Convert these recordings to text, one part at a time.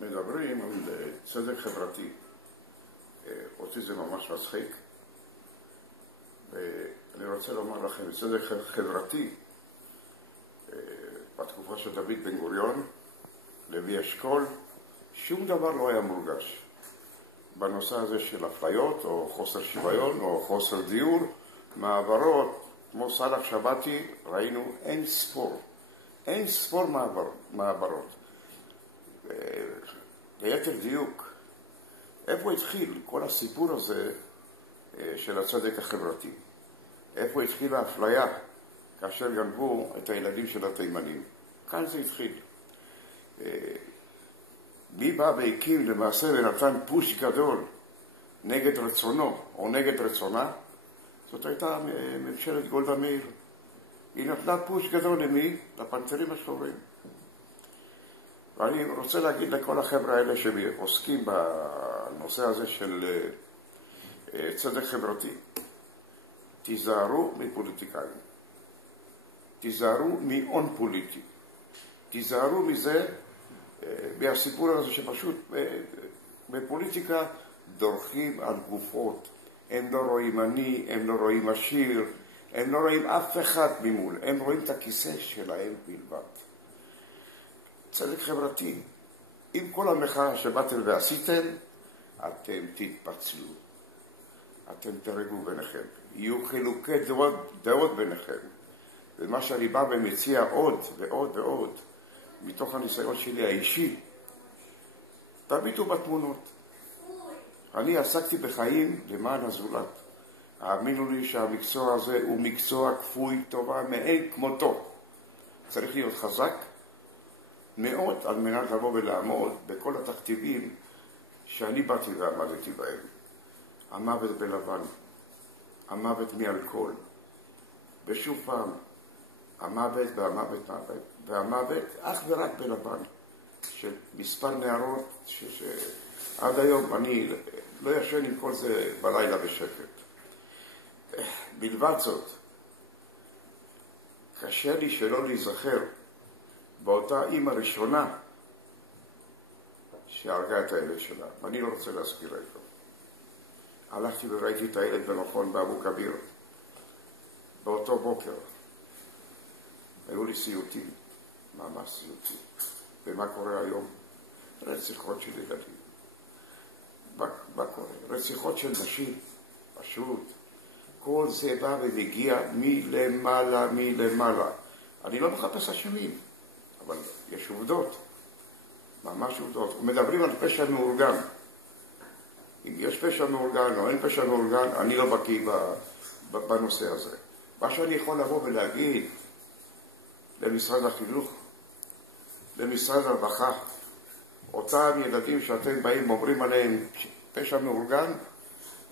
מדברים על צדק חברתי. אותי זה ממש מצחיק. ואני רוצה לומר לכם, צדק חברתי, בתקופה של דוד בן גוריון, לוי אשכול, שום דבר לא היה מורגש. בנושא הזה של אפליות, או חוסר שוויון, או חוסר דיור, מעברות, כמו סלאח שבתי, ראינו אין ספור מעברות. ליתר דיוק, איפה התחיל כל הסיפור הזה של הצדק החברתי? איפה התחילה האפליה כאשר גנבו את הילדים של התימנים? כאן זה התחיל. מי בא והקים למעשה ונתן פוש גדול נגד רצונו או נגד רצונה? זאת הייתה ממשלת גולדה מאיר. היא נתנה פוש גדול למי? לפנתרים השחורים. ואני רוצה להגיד לכל החבר'ה האלה שעוסקים בנושא הזה של צדק חברתי, תיזהרו מפוליטיקאים, תיזהרו מהון פוליטי, תיזהרו מזה, מהסיפור הזה שפשוט בפוליטיקה דורכים על גופות, הם לא רואים אני, הם לא רואים עשיר, הם לא רואים אף אחד ממול, הם רואים את הכיסא שלהם בלבד. צדק חברתי, עם כל המחאה שבאתם ועשיתם, אתם תתפצלו, אתם תרגעו ביניכם, יהיו חילוקי דעות ביניכם. ומה שאני בא ומציע עוד ועוד ועוד, מתוך הניסיון שלי האישי, תביטו בתמונות. אני עסקתי בחיים למען הזולת. האמינו לי שהמקצוע הזה הוא מקצוע כפוי טובה מאין כמותו. צריך להיות חזק מאוד על מנת לבוא ולעמוד בכל התכתיבים שאני באתי ועמדתי בהם. המוות בלבן, המוות מאלכוהול, ושוב פעם, המוות והמוות אך ורק בלבן, של מספר נערות שעד היום אני לא ישן עם כל זה בלילה בשקט. בלבד זאת, קשה לי שלא להיזכר באותה אמא ראשונה שהרגה את הילד שלה, ואני לא רוצה להזכיר איתו. הלכתי וראיתי את הילד במכון באבו כביר, באותו בוקר. היו לי סיוטים, ממש סיוטים. ומה קורה היום? רציחות של ילדים. מה קורה? רציחות של נשים, פשוט. כל זה בא והגיע מלמעלה. אני לא מחפש אשמים, אבל יש עובדות, ממש עובדות. מדברים על פשע מאורגן. אם יש פשע מאורגן או אין פשע מאורגן, אני לא בקיא בנושא הזה. מה שאני יכול לבוא ולהגיד למשרד החינוך, למשרד הרווחה, אותם ילדים שאתם באים ואומרים עליהם פשע מאורגן,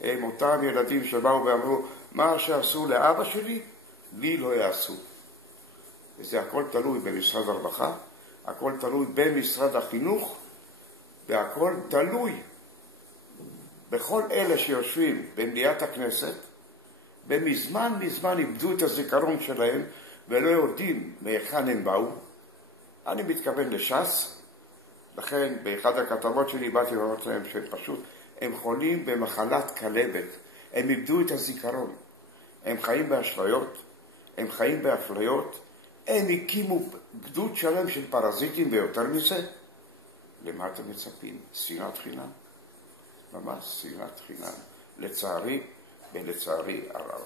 הם אותם ילדים שבאו ואמרו, מה שעשו לאבא שלי, לי לא יעשו. וזה הכל תלוי במשרד הרווחה, הכל תלוי במשרד החינוך, והכל תלוי בכל אלה שיושבים במליאת הכנסת, ומזמן איבדו את הזיכרון שלהם, ולא יודעים מהיכן הם באו. אני מתכוון לש"ס, לכן באחד הכתבות שלי באתי ואומרת להם שפשוט הם חולים במחלת כלבת, הם איבדו את הזיכרון, הם חיים באשליות, הם חיים באפליות, הם הקימו גדוד שלם של פרזיטים ויותר מזה. למה אתם מצפים? שנאת חינם? ממש שנאת חינם, לצערי ולצערי הרב.